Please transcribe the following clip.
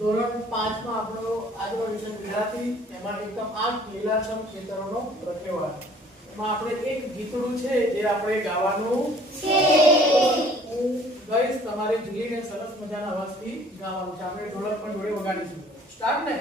ધોરણ 5 માં આપણો આજનો વિષય ગુજરાતી, એમાં એકદમ 8 લીલાછમ ખેતરોનો રખેવાળ. એમાં આપણે એક ગીતડું છે જે આપણે ગાવાનું છે. હું ગઈશ, તમારે ઝીલીને સરસ મજાના અવાજથી ગાવાનું છે. આપણે ઢોલક પણ જોડે વગાડીશું. સ્ટાર્ટ ને.